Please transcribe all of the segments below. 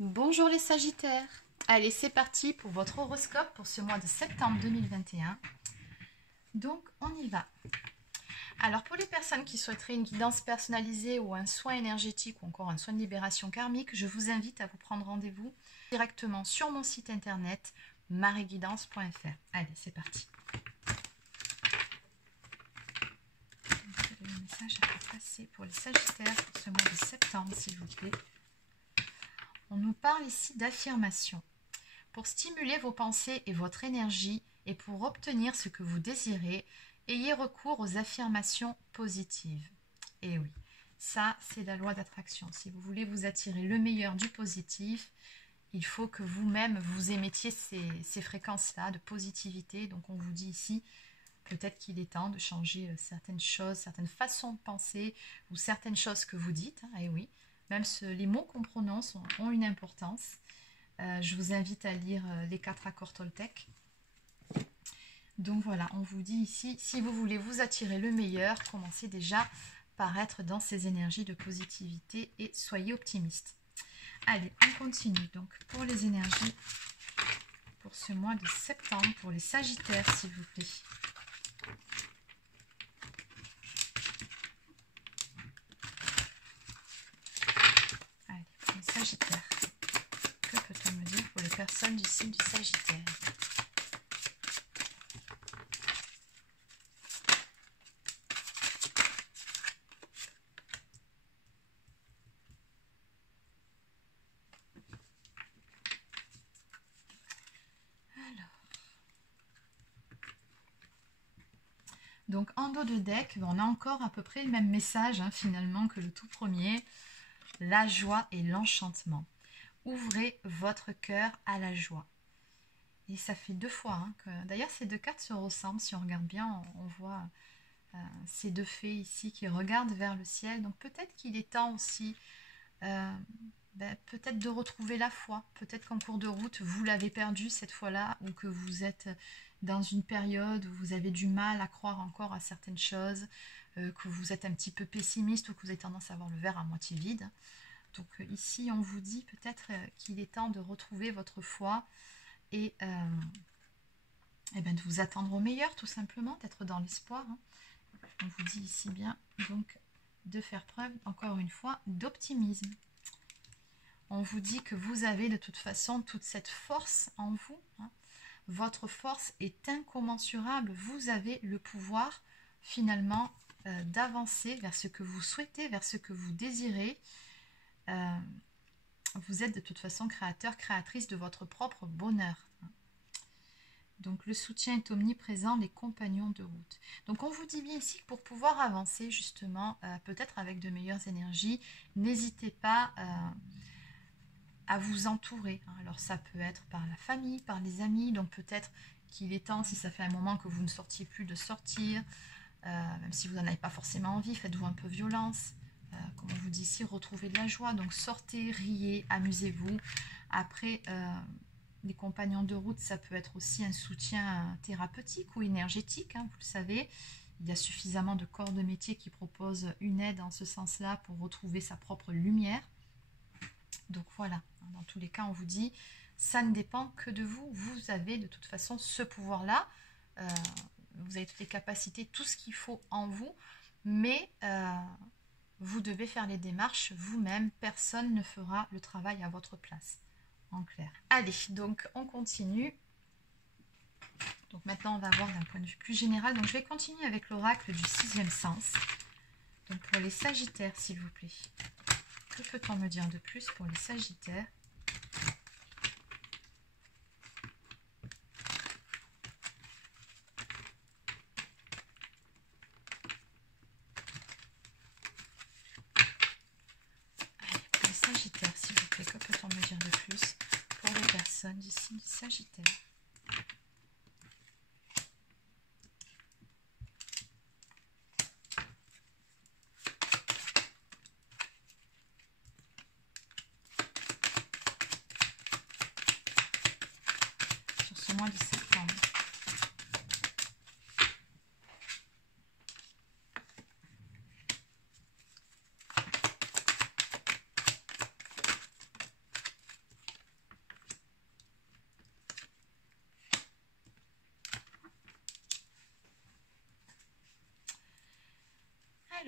Bonjour les Sagittaires. Allez, c'est parti pour votre horoscope pour ce mois de septembre 2021. Donc, on y va. Alors, pour les personnes qui souhaiteraient une guidance personnalisée ou un soin énergétique ou encore un soin de libération karmique, je vous invite à vous prendre rendez-vous directement sur mon site internet marieguidance.fr. Allez, c'est parti. Le message à faire passer pour les Sagittaires pour ce mois de septembre, s'il vous plaît. On nous parle ici d'affirmation. Pour stimuler vos pensées et votre énergie et pour obtenir ce que vous désirez, ayez recours aux affirmations positives. Et oui, ça c'est la loi d'attraction. Si vous voulez vous attirer le meilleur du positif, il faut que vous-même vous émettiez ces fréquences-là de positivité. Donc on vous dit ici, peut-être qu'il est temps de changer certaines choses, certaines façons de penser ou certaines choses que vous dites. Et oui, même les mots qu'on prononce ont une importance. Je vous invite à lire les 4 accords Toltec. Donc voilà, on vous dit ici, si vous voulez vous attirer le meilleur, commencez déjà par être dans ces énergies de positivité et soyez optimiste. Allez, on continue. Donc pour les énergies, pour ce mois de septembre, pour les Sagittaires, s'il vous plaît. Allez, pour les Sagittaires, que peut-on me dire pour les personnes du signe du Sagittaire ? Donc en dos de deck, on a encore à peu près le même message finalement que le tout premier. La joie et l'enchantement. Ouvrez votre cœur à la joie. Et ça fait 2 fois que... D'ailleurs, ces 2 cartes se ressemblent. Si on regarde bien, on voit ces 2 fées ici qui regardent vers le ciel. Donc peut-être qu'il est temps aussi peut-être de retrouver la foi. Peut-être qu'en cours de route, vous l'avez perdue cette fois-là ou que vous êtes dans une période où vous avez du mal à croire encore à certaines choses, que vous êtes un petit peu pessimiste ou que vous avez tendance à voir le verre à moitié vide. Donc ici, on vous dit peut-être qu'il est temps de retrouver votre foi et de vous attendre au meilleur, tout simplement, d'être dans l'espoir. On vous dit ici bien, donc, de faire preuve, encore une fois, d'optimisme. On vous dit que vous avez de toute façon toute cette force en vous. Votre force est incommensurable. Vous avez le pouvoir, finalement, d'avancer vers ce que vous souhaitez, vers ce que vous désirez. Vous êtes de toute façon créateur, créatrice de votre propre bonheur. Donc le soutien est omniprésent, les compagnons de route. Donc on vous dit bien ici que pour pouvoir avancer justement, peut-être avec de meilleures énergies, n'hésitez pas à vous entourer. Alors ça peut être par la famille, par les amis, donc peut-être qu'il est temps, si ça fait un moment que vous ne sortiez plus, de sortir, même si vous n'en avez pas forcément envie, faites-vous un peu violence. Comme on vous dit ici, retrouvez de la joie. Donc sortez, riez, amusez-vous. Après, les compagnons de route, ça peut être aussi un soutien thérapeutique ou énergétique, vous le savez. Il y a suffisamment de corps de métier qui proposent une aide en ce sens-là pour retrouver sa propre lumière. Donc voilà, dans tous les cas, on vous dit, ça ne dépend que de vous. Vous avez de toute façon ce pouvoir-là. Vous avez toutes les capacités, tout ce qu'il faut en vous. Mais vous devez faire les démarches vous-même. Personne ne fera le travail à votre place. En clair. Allez, donc on continue. Donc maintenant, on va voir d'un point de vue plus général. Donc je vais continuer avec l'oracle du 6e sens. Donc pour les Sagittaires, s'il vous plaît. Que peut-on me dire de plus pour les Sagittaires ? Allez, pour les Sagittaires, s'il vous plaît, que peut-on me dire de plus pour les personnes du signe Sagittaire ? Mois de septembre.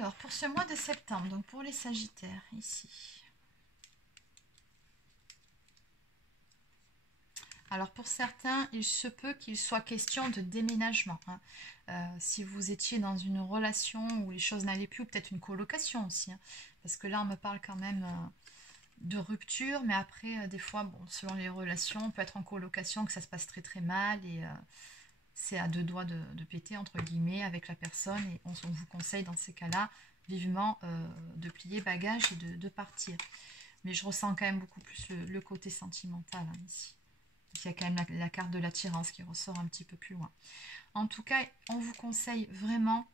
Alors, pour ce mois de septembre, donc pour les Sagittaires, ici. Alors, pour certains, il se peut qu'il soit question de déménagement. Hein. Si vous étiez dans une relation où les choses n'allaient plus, ou peut-être une colocation aussi. Hein, parce que là, on me parle quand même de rupture, mais après, des fois, bon, selon les relations, on peut être en colocation, que ça se passe très très mal, et c'est à deux doigts de péter, entre guillemets, avec la personne, et on vous conseille dans ces cas-là, vivement, de plier bagage et de partir. Mais je ressens quand même beaucoup plus le côté sentimental hein, ici. Il y a quand même la carte de l'attirance qui ressort un petit peu plus loin. En tout cas, on vous conseille vraiment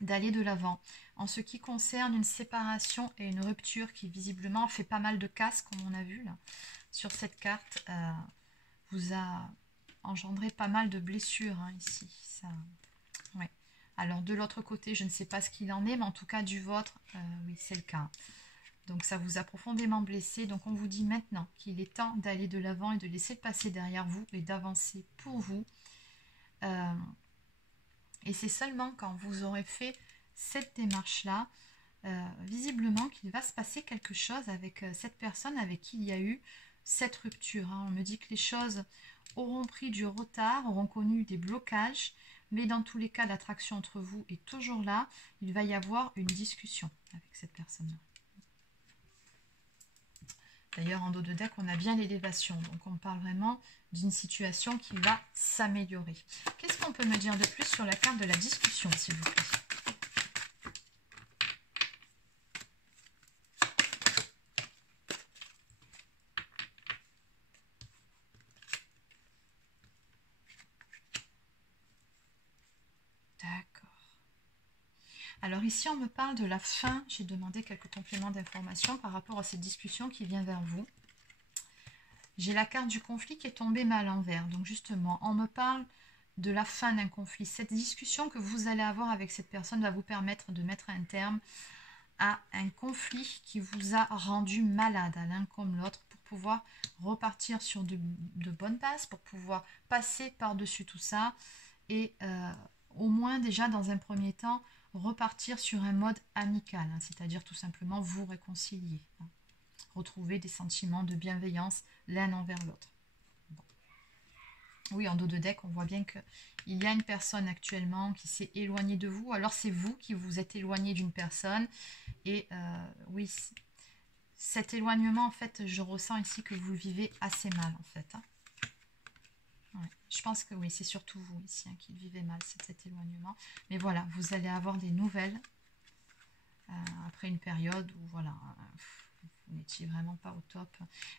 d'aller de l'avant. En ce qui concerne une séparation et une rupture qui visiblement fait pas mal de casse, comme on a vu là, sur cette carte, vous a engendré pas mal de blessures hein, ici. Ça, ouais. Alors de l'autre côté, je ne sais pas ce qu'il en est, mais en tout cas du vôtre, oui c'est le cas. Donc ça vous a profondément blessé. Donc on vous dit maintenant qu'il est temps d'aller de l'avant et de laisser le passé derrière vous et d'avancer pour vous. Et c'est seulement quand vous aurez fait cette démarche-là, visiblement qu'il va se passer quelque chose avec cette personne avec qui il y a eu cette rupture. Hein. On me dit que les choses auront pris du retard, auront connu des blocages, mais dans tous les cas, l'attraction entre vous est toujours là. Il va y avoir une discussion avec cette personne-là. D'ailleurs, en dos de deck, on a bien l'élévation. Donc, on parle vraiment d'une situation qui va s'améliorer. Qu'est-ce qu'on peut me dire de plus sur la carte de la discussion, s'il vous plaît? D'accord. Alors ici, on me parle de la fin. J'ai demandé quelques compléments d'information par rapport à cette discussion qui vient vers vous. J'ai la carte du conflit qui est tombée mal à l'envers. Donc justement, on me parle de la fin d'un conflit. Cette discussion que vous allez avoir avec cette personne va vous permettre de mettre un terme à un conflit qui vous a rendu malade à l'un comme l'autre pour pouvoir repartir sur de bonnes bases, pour pouvoir passer par-dessus tout ça et au moins déjà dans un premier temps repartir sur un mode amical, hein, c'est-à-dire tout simplement vous réconcilier. Hein. Retrouver des sentiments de bienveillance l'un envers l'autre. Bon. Oui, en dos de deck, on voit bien qu'il y a une personne actuellement qui s'est éloignée de vous. Alors, c'est vous qui vous êtes éloigné d'une personne. Et oui, cet éloignement, en fait, je ressens ici que vous le vivez assez mal, en fait. Hein. Ouais. Je pense que oui, c'est surtout vous ici hein, qui le vivez mal, cet éloignement. Mais voilà, vous allez avoir des nouvelles après une période où, voilà... vous n'étiez vraiment pas au top.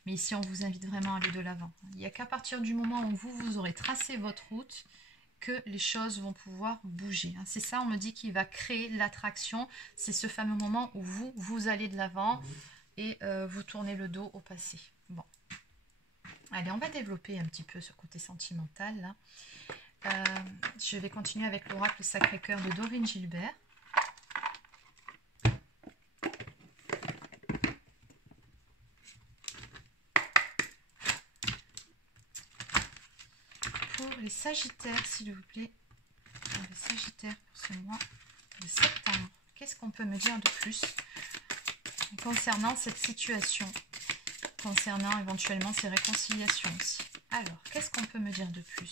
Mais ici, on vous invite vraiment à aller de l'avant. Il n'y a qu'à partir du moment où vous aurez tracé votre route que les choses vont pouvoir bouger. C'est ça, on me dit, qui va créer l'attraction. C'est ce fameux moment où vous allez de l'avant et vous tournez le dos au passé. Bon. Allez, on va développer un petit peu ce côté sentimental. Là. Je vais continuer avec l'oracle Sacré-Cœur de Dorine Gilbert. Pour les Sagittaires, s'il vous plaît. Pour les Sagittaires pour ce mois de septembre. Qu'est-ce qu'on peut me dire de plus concernant cette situation, concernant éventuellement ces réconciliations aussi? Alors, qu'est-ce qu'on peut me dire de plus?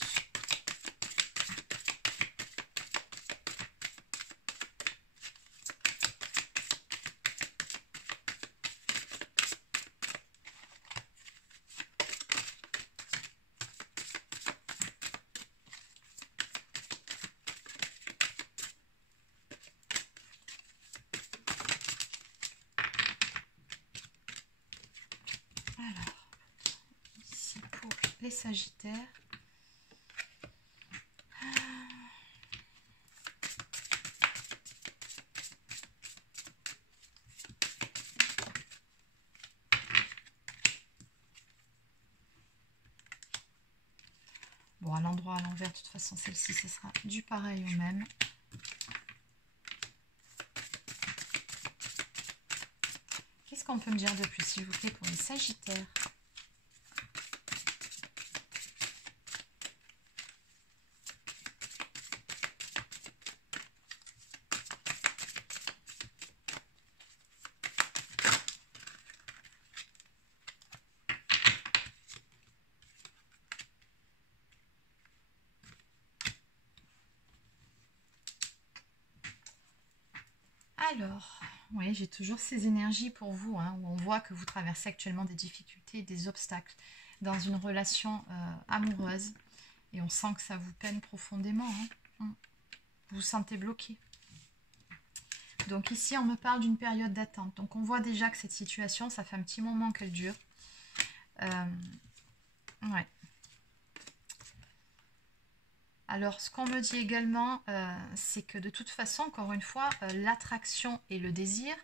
Les Sagittaires. Bon, à l'endroit, à l'envers, de toute façon, celle-ci, ce sera du pareil au même. Qu'est-ce qu'on peut me dire de plus, s'il vous plaît, pour les Sagittaires? Alors, oui, j'ai toujours ces énergies pour vous, hein, où on voit que vous traversez actuellement des difficultés, des obstacles dans une relation amoureuse. Et on sent que ça vous peine profondément. Hein. Vous vous sentez bloqué. Donc ici, on me parle d'une période d'attente. Donc on voit déjà que cette situation, ça fait un petit moment qu'elle dure. Ouais. Alors, ce qu'on me dit également, c'est que de toute façon, encore une fois, l'attraction et le désir,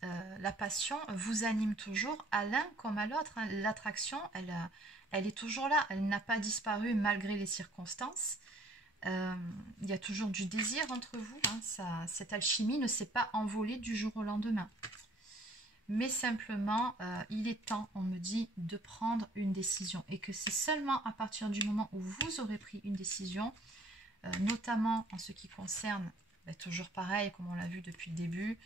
la passion vous anime toujours à l'un comme à l'autre. Hein. L'attraction, elle est toujours là. Elle n'a pas disparu malgré les circonstances. Il y a toujours du désir entre vous. Hein. Cette alchimie ne s'est pas envolée du jour au lendemain. Mais simplement, il est temps, on me dit, de prendre une décision. Et que c'est seulement à partir du moment où vous aurez pris une décision, notamment en ce qui concerne, toujours pareil, comme on l'a vu depuis le début,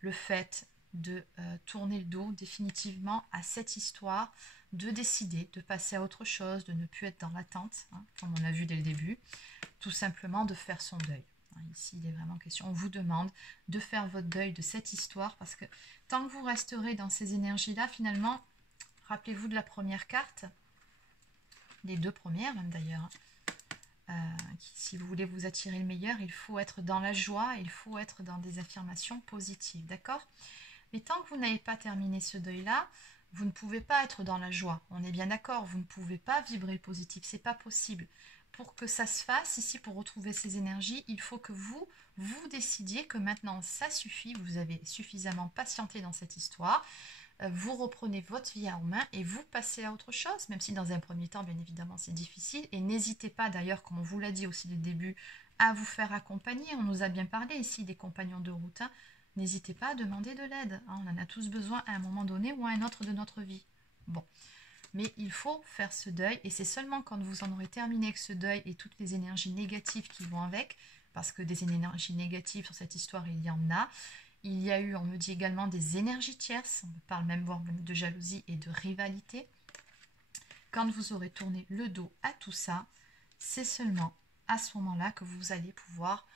le fait de tourner le dos définitivement à cette histoire, de décider de passer à autre chose, de ne plus être dans l'attente, hein, comme on a vu dès le début, tout simplement de faire son deuil. Ici, il est vraiment question, on vous demande de faire votre deuil de cette histoire, parce que tant que vous resterez dans ces énergies-là, finalement, rappelez-vous de la première carte, les deux premières même d'ailleurs, si vous voulez vous attirer le meilleur, il faut être dans la joie, il faut être dans des affirmations positives, d'accord? Mais tant que vous n'avez pas terminé ce deuil-là, vous ne pouvez pas être dans la joie, on est bien d'accord, vous ne pouvez pas vibrer le positif, c'est pas possible. Pour que ça se fasse, ici, pour retrouver ces énergies, il faut que vous décidiez que maintenant, ça suffit, vous avez suffisamment patienté dans cette histoire, vous reprenez votre vie en main et vous passez à autre chose, même si dans un premier temps, bien évidemment, c'est difficile. Et n'hésitez pas, d'ailleurs, comme on vous l'a dit aussi dès le début, à vous faire accompagner. On nous a bien parlé ici des compagnons de route. Hein. N'hésitez pas à demander de l'aide. Hein. On en a tous besoin à un moment donné ou à un autre de notre vie. Bon. Mais il faut faire ce deuil et c'est seulement quand vous en aurez terminé avec ce deuil et toutes les énergies négatives qui vont avec, parce que des énergies négatives sur cette histoire, il y en a. Il y a eu, on me dit également, des énergies tierces, on me parle même de jalousie et de rivalité. Quand vous aurez tourné le dos à tout ça, c'est seulement à ce moment-là que vous allez pouvoir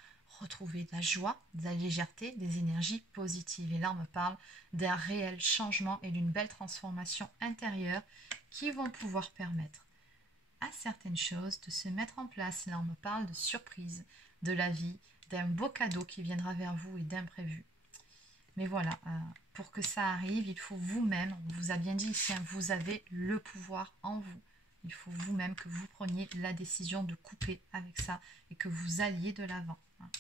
retrouver de la joie, de la légèreté, des énergies positives. Et là, on me parle d'un réel changement et d'une belle transformation intérieure qui vont pouvoir permettre à certaines choses de se mettre en place. Là, on me parle de surprise, de la vie, d'un beau cadeau qui viendra vers vous et d'imprévu. Mais voilà, pour que ça arrive, il faut vous-même, on vous a bien dit ici, hein, vous avez le pouvoir en vous. Il faut vous-même que vous preniez la décision de couper avec ça et que vous alliez de l'avant. Hein.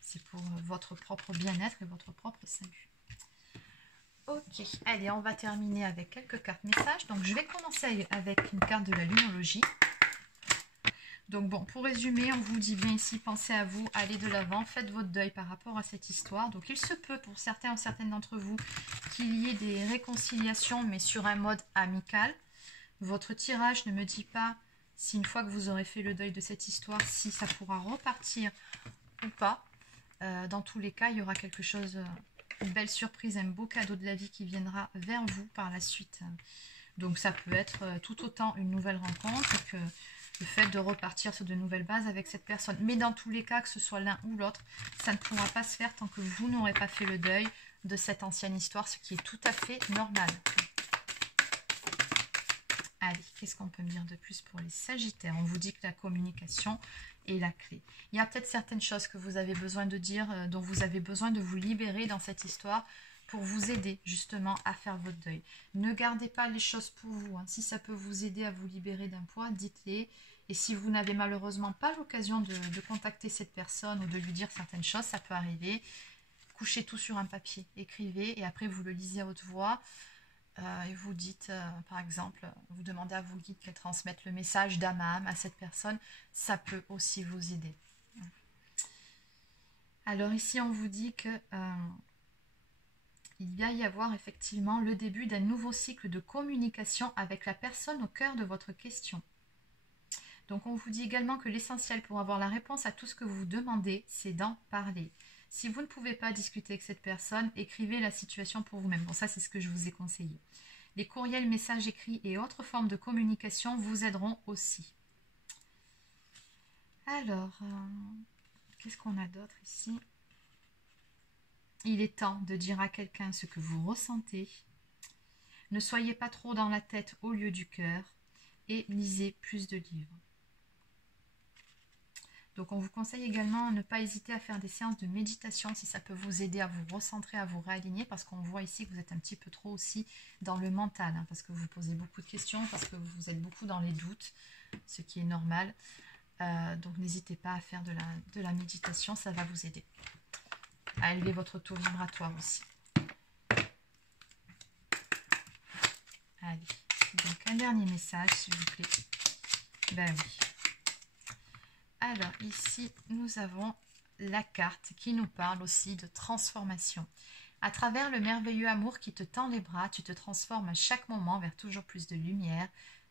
C'est pour votre propre bien-être et votre propre salut. Ok, allez, on va terminer avec quelques cartes messages. Donc, je vais commencer avec une carte de la lunologie. Donc bon, pour résumer, on vous dit bien ici, pensez à vous, allez de l'avant, faites votre deuil par rapport à cette histoire. Donc il se peut pour certains ou certaines d'entre vous qu'il y ait des réconciliations, mais sur un mode amical. Votre tirage ne me dit pas si une fois que vous aurez fait le deuil de cette histoire, si ça pourra repartir ou pas. Dans tous les cas, il y aura quelque chose, une belle surprise, un beau cadeau de la vie qui viendra vers vous par la suite. Donc ça peut être tout autant une nouvelle rencontre que le fait de repartir sur de nouvelles bases avec cette personne. Mais dans tous les cas, que ce soit l'un ou l'autre, ça ne pourra pas se faire tant que vous n'aurez pas fait le deuil de cette ancienne histoire, ce qui est tout à fait normal. Allez, qu'est-ce qu'on peut me dire de plus pour les Sagittaires? On vous dit que la communication est la clé. Il y a peut-être certaines choses que vous avez besoin de dire, dont vous avez besoin de vous libérer dans cette histoire pour vous aider justement à faire votre deuil. Ne gardez pas les choses pour vous. Hein. Si ça peut vous aider à vous libérer d'un poids, dites-les. Et si vous n'avez malheureusement pas l'occasion de contacter cette personne ou de lui dire certaines choses, ça peut arriver. Couchez tout sur un papier, écrivez et après vous le lisez à haute voix. Et vous dites, par exemple, vous demandez à vos guides qu'elles transmettent le message d'âme à âme à cette personne. Ça peut aussi vous aider. Alors ici, on vous dit que... il va y avoir effectivement le début d'un nouveau cycle de communication avec la personne au cœur de votre question. Donc on vous dit également que l'essentiel pour avoir la réponse à tout ce que vous demandez, c'est d'en parler. Si vous ne pouvez pas discuter avec cette personne, écrivez la situation pour vous-même. Bon, ça c'est ce que je vous ai conseillé. Les courriels, messages écrits et autres formes de communication vous aideront aussi. Alors, qu'est-ce qu'on a d'autre ici ? Il est temps de dire à quelqu'un ce que vous ressentez. Ne soyez pas trop dans la tête au lieu du cœur et lisez plus de livres. Donc on vous conseille également de ne pas hésiter à faire des séances de méditation si ça peut vous aider à vous recentrer, à vous réaligner, parce qu'on voit ici que vous êtes un petit peu trop aussi dans le mental, hein, parce que vous posez beaucoup de questions, parce que vous êtes beaucoup dans les doutes, ce qui est normal. Donc n'hésitez pas à faire de la méditation, ça va vous aider à élever votre taux vibratoire aussi. Allez, donc un dernier message s'il vous plaît. Ben oui. Alors ici, nous avons la carte qui nous parle aussi de transformation. À travers le merveilleux amour qui te tend les bras, tu te transformes à chaque moment vers toujours plus de lumière,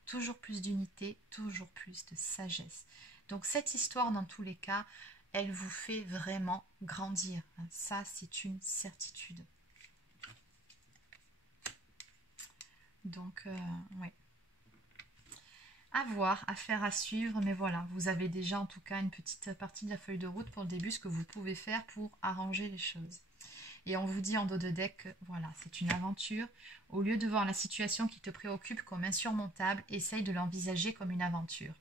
toujours plus d'unité, toujours plus de sagesse. Donc cette histoire, dans tous les cas, elle vous fait vraiment grandir. Ça, c'est une certitude. Donc, oui. À voir, à faire, à suivre, mais voilà, vous avez déjà en tout cas une petite partie de la feuille de route pour le début, ce que vous pouvez faire pour arranger les choses. Et on vous dit en dos de deck que voilà, c'est une aventure. Au lieu de voir la situation qui te préoccupe comme insurmontable, essaye de l'envisager comme une aventure.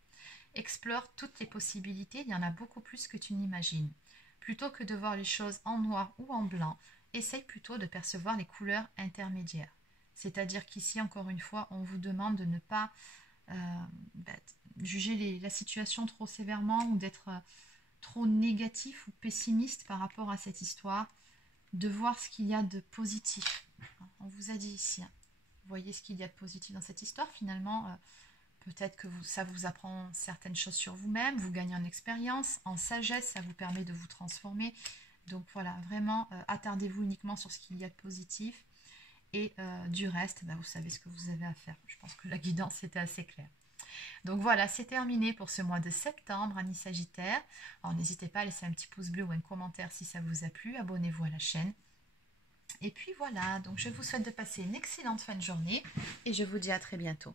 Explore toutes les possibilités, il y en a beaucoup plus que tu n'imagines. Plutôt que de voir les choses en noir ou en blanc, essaye plutôt de percevoir les couleurs intermédiaires. C'est-à-dire qu'ici, encore une fois, on vous demande de ne pas juger la situation trop sévèrement ou d'être trop négatif ou pessimiste par rapport à cette histoire, de voir ce qu'il y a de positif. On vous a dit ici, vous voyez ce qu'il y a de positif dans cette histoire, finalement, peut-être que ça vous apprend certaines choses sur vous-même, vous gagnez en expérience, en sagesse, ça vous permet de vous transformer. Donc voilà, vraiment, attardez-vous uniquement sur ce qu'il y a de positif. Et du reste, vous savez ce que vous avez à faire. Je pense que la guidance était assez claire. Donc voilà, c'est terminé pour ce mois de septembre, Amis Sagittaire. Alors n'hésitez pas à laisser un petit pouce bleu ou un commentaire si ça vous a plu. Abonnez-vous à la chaîne. Et puis voilà, donc je vous souhaite de passer une excellente fin de journée et je vous dis à très bientôt.